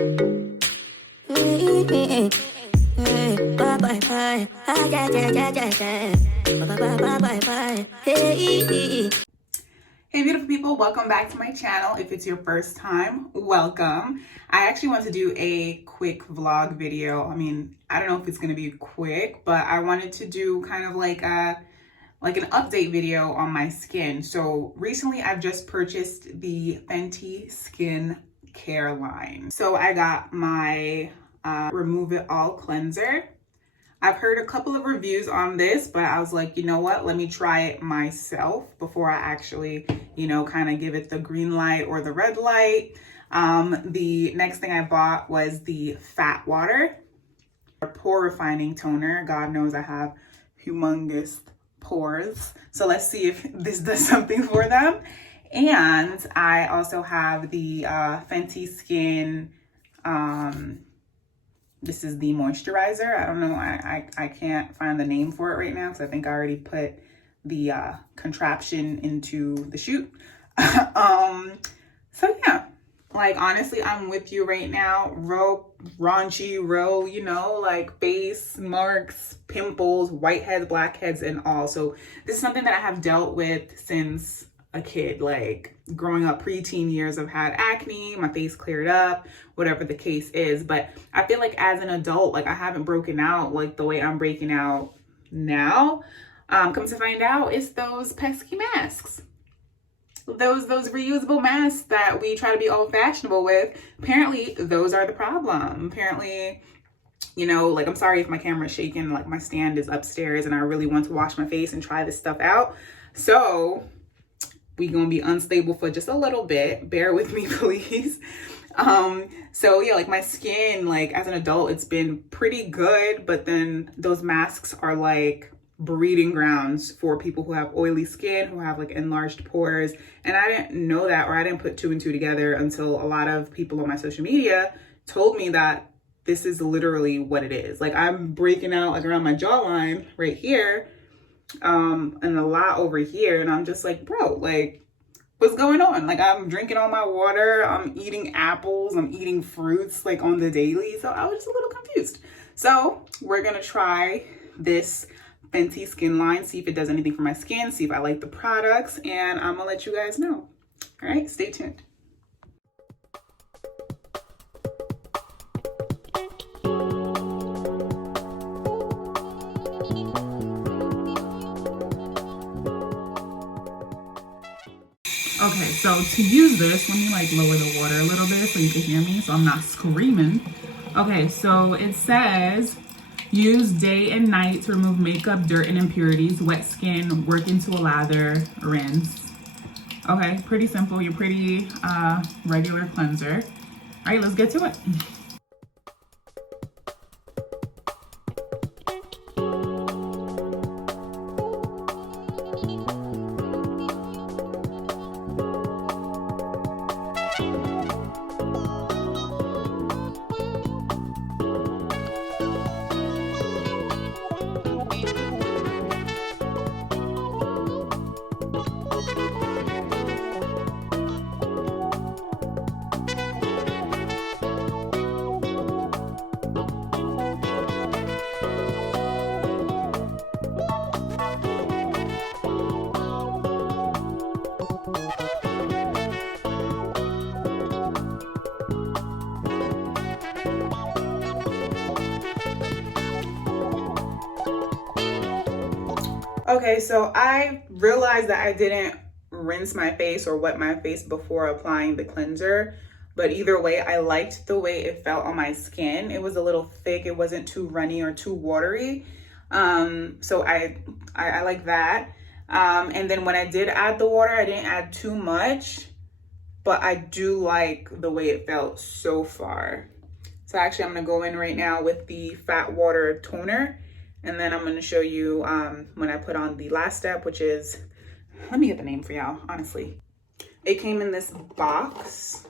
Hey beautiful people, welcome back to my channel. If it's your first time, welcome. I actually want to do a quick vlog video. I mean, I don't know if it's going to be quick, but I wanted to do kind of like an update video on my skin. So recently I've just purchased the Fenty Skin Line. So I got my Remove It All cleanser. I've heard a couple of reviews on this, but I was like, you know what? Let me try it myself before I actually, kind of give it the green light or the red light. The next thing I bought was the Fat Water, a pore refining toner. God knows I have humongous pores. So let's see if this does something for them. And I also have the Fenty Skin, this is the moisturizer. I don't know, I can't find the name for it right now because I think I already put the contraption into the chute. So yeah, like honestly, I'm with you right now. Raunchy, like face marks, pimples, whiteheads, blackheads, and all. So this is something that I have dealt with since a kid. Like growing up, preteen years, I've had acne, my face cleared up, whatever the case is. But I feel like as an adult, like I haven't broken out like the way I'm breaking out now. Come to find out, it's those pesky masks. Those reusable masks that we try to be old fashionable with. Apparently those are the problem. Apparently, like, I'm sorry if my camera is shaking, like my stand is upstairs and I really want to wash my face and try this stuff out. So we gonna be unstable for just a little bit. Bear with me, please. So yeah, like my skin, like as an adult, it's been pretty good, but then those masks are like breeding grounds for people who have oily skin, who have like enlarged pores. And I didn't know that, or I didn't put two and two together until a lot of people on my social media told me that this is literally what it is. Like I'm breaking out like around my jawline right here, and a lot over here. And I'm just like, bro, like what's going on? Like I'm drinking all my water, I'm eating apples, I'm eating fruits like on the daily. So I was just a little confused. So we're gonna try this Fenty Skin Line, see if it does anything for my skin, see if I like the products, and I'm gonna let you guys know. All right, stay tuned. Okay, so to use this, let me like lower the water a little bit so you can hear me, so I'm not screaming. Okay, so it says, use day and night to remove makeup, dirt, and impurities. Wet skin, work into a lather, rinse. Okay, pretty simple. Your pretty regular cleanser. All right, let's get to it. Okay, so I realized that I didn't rinse my face or wet my face before applying the cleanser, but either way, I liked the way it felt on my skin. It was a little thick, it wasn't too runny or too watery. So I like that. And then when I did add the water, I didn't add too much, but I do like the way it felt so far. So actually I'm gonna go in right now with the Fat Water Toner. And then I'm going to show you when I put on the last step, which is, let me get the name for y'all, honestly. It came in this box.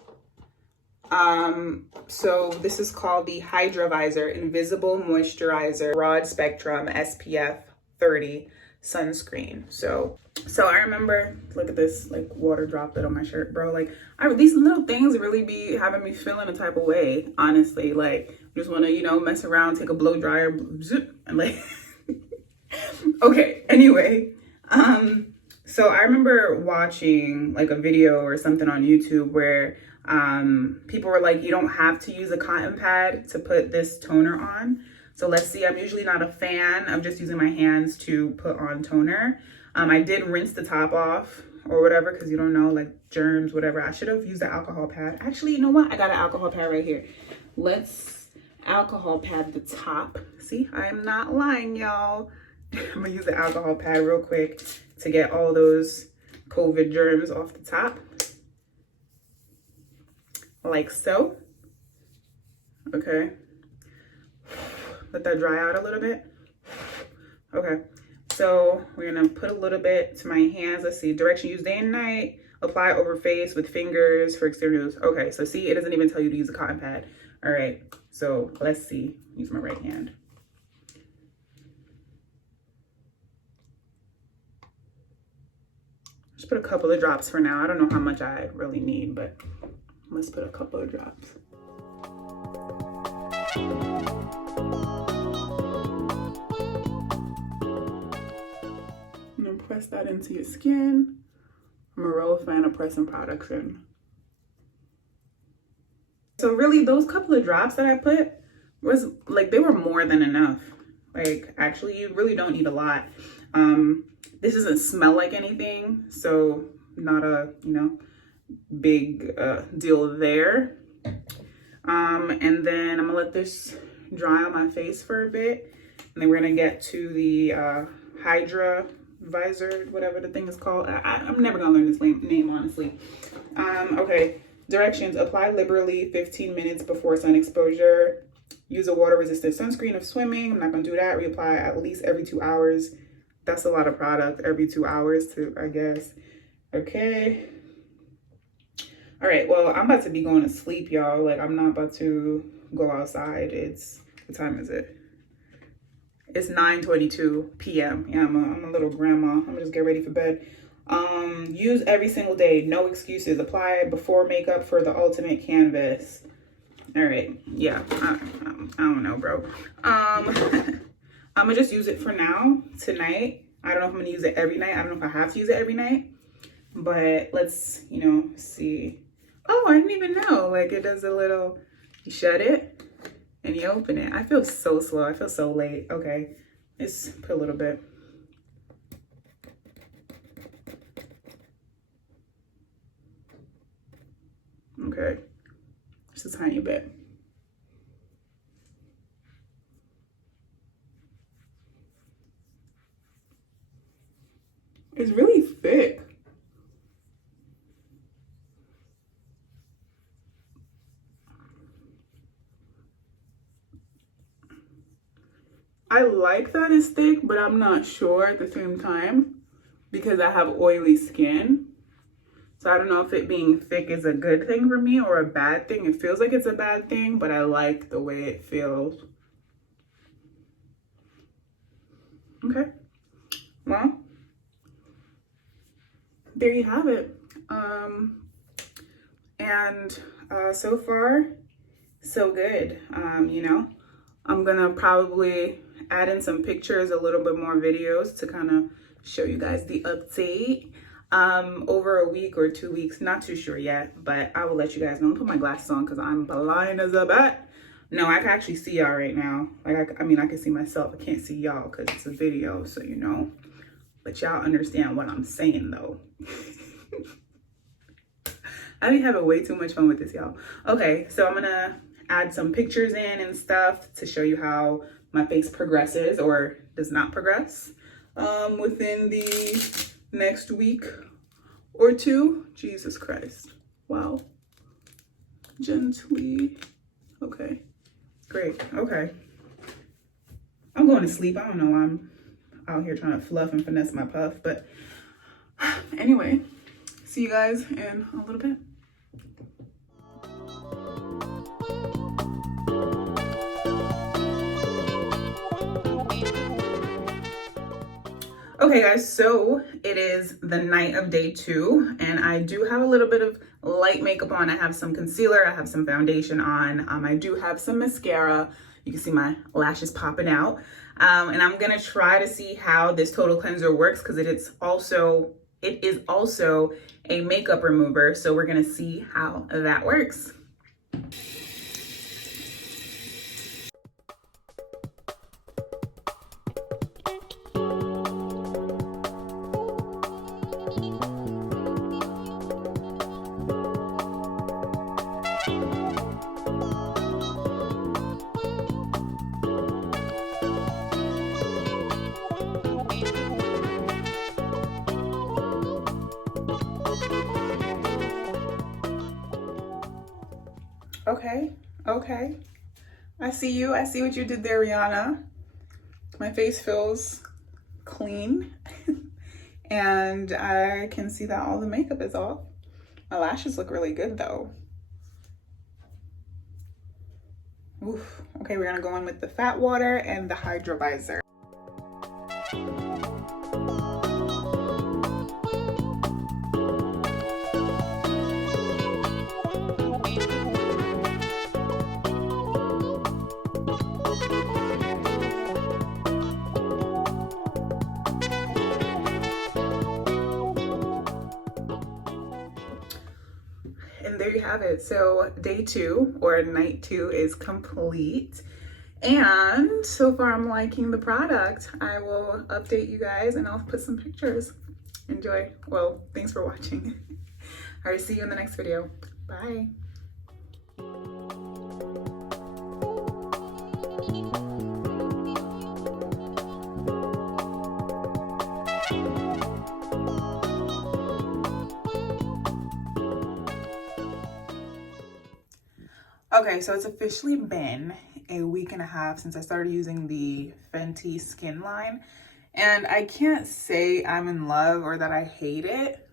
So this is called the Hydra Visor Invisible Moisturizer Broad Spectrum SPF 30 sunscreen. So I remember, look at this like water droplet on my shirt, bro. Like these little things really be having me feeling a type of way, honestly. Like just want to, you know, mess around, take a blow dryer, and like okay, anyway, so I remember watching like a video or something on YouTube where people were like, you don't have to use a cotton pad to put this toner on. So let's see, I'm usually not a fan of just using my hands to put on toner. I did rinse the top off or whatever, because you don't know, like germs, whatever. I should have used the alcohol pad. Actually, you know what? I got an alcohol pad right here. Let's alcohol pad the top. See, I am not lying, y'all. I'm gonna use the alcohol pad real quick to get all those COVID germs off the top. Like so. Okay. Let that dry out a little bit. Okay. So we're gonna put a little bit to my hands. Let's see, direction used day and night. Apply over face with fingers for exterior use. Okay, so see, it doesn't even tell you to use a cotton pad. All right, so let's see. Use my right hand. Just put a couple of drops for now. I don't know how much I really need, but let's put a couple of drops. And then press that into your skin. I'm a real fan of pressing products in. So really, those couple of drops that I put was like, they were more than enough. Like, actually, you really don't need a lot. This doesn't smell like anything, so not a, you know, big deal there. And then I'm gonna let this dry on my face for a bit, and then we're gonna get to the Hydra Visor, whatever the thing is called. I'm never gonna learn this name, honestly. Okay, directions: apply liberally 15 minutes before sun exposure. Use a water-resistant sunscreen if swimming. I'm not gonna do that. Reapply at least every 2 hours. That's a lot of product, every 2 hours to, I guess. Okay. All right, well, I'm about to be going to sleep, y'all. Like, I'm not about to go outside. What time is it? It's 9:22 p.m. Yeah, I'm a little grandma. I'm gonna just get ready for bed. Use every single day, no excuses. Apply before makeup for the ultimate canvas. All right, yeah, I don't know, bro. I'm gonna just use it for now, tonight. I don't know if I'm gonna use it every night. I don't know if I have to use it every night, but let's, you know, see. Oh, I didn't even know. Like, it does a little, you shut it and you open it. I feel so slow. I feel so late. Okay, let's put a little bit. Okay, just a tiny bit. It's really thick. I like that it's thick, but I'm not sure at the same time because I have oily skin. So I don't know if it being thick is a good thing for me or a bad thing. It feels like it's a bad thing, but I like the way it feels. Okay. Well, there you have it. So far, so good. You know, I'm gonna probably add in some pictures, a little bit more videos to kind of show you guys the update. Over a week or 2 weeks, not too sure yet, but I will let you guys know. I'm gonna put my glasses on because I'm blind as a bat. No, I can actually see y'all right now. Like, I mean, I can see myself. I can't see y'all because it's a video, so you know. But y'all understand what I'm saying, though. I be having way too much fun with this, y'all. Okay, so I'm gonna add some pictures in and stuff to show you how my face progresses or does not progress within the next week or two. Jesus Christ. Wow. Gently. Okay. Great. Okay. I'm going to sleep. I don't know why I'm out here trying to fluff and finesse my puff, but anyway, see you guys in a little bit. Okay guys, so it is the night of day 2 and I do have a little bit of light makeup on. I have some concealer, I have some foundation on, I do have some mascara. You can see my lashes popping out. And I'm gonna try to see how this total cleanser works because it is also a makeup remover. So we're gonna see how that works. Okay. I see you. I see what you did there, Rihanna. My face feels clean and I can see that all the makeup is off. My lashes look really good though. Oof. Okay, we're gonna go in with the fat water and the Hydro Visor. And there you have it. So day 2 or night 2 is complete. And so far I'm liking the product. I will update you guys and I'll put some pictures. Enjoy. Well, thanks for watching. All right, see you in the next video. Bye. Okay, so it's officially been a week and a half since I started using the Fenty Skin Line, and I can't say I'm in love or that I hate it.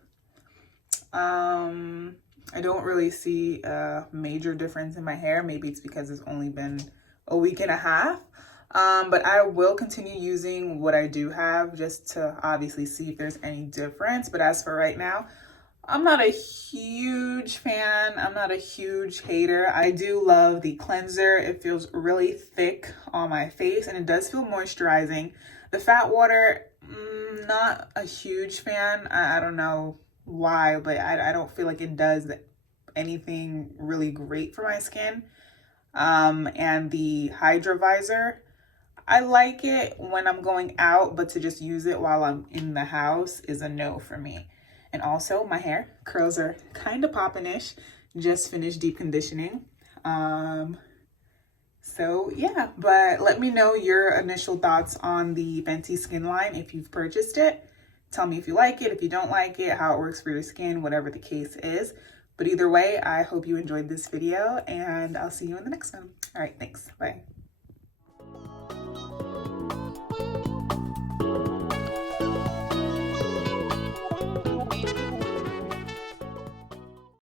I don't really see a major difference in my hair. Maybe it's because it's only been a week and a half, but I will continue using what I do have just to obviously see if there's any difference. But as for right now, I'm not a huge fan. I'm not a huge hater. I do love the cleanser. It feels really thick on my face and it does feel moisturizing. The fat water, not a huge fan. I don't know why, but I don't feel like it does anything really great for my skin. And the Hydro Visor, I like it when I'm going out, but to just use it while I'm in the house is a no for me. And also my hair curls are kind of poppin'-ish. Just finished deep conditioning. So yeah, but let me know your initial thoughts on the Fenty Skin Line if you've purchased it. Tell me if you like it, if you don't like it, how it works for your skin, whatever the case is. But either way, I hope you enjoyed this video and I'll see you in the next one. All right, thanks. Bye.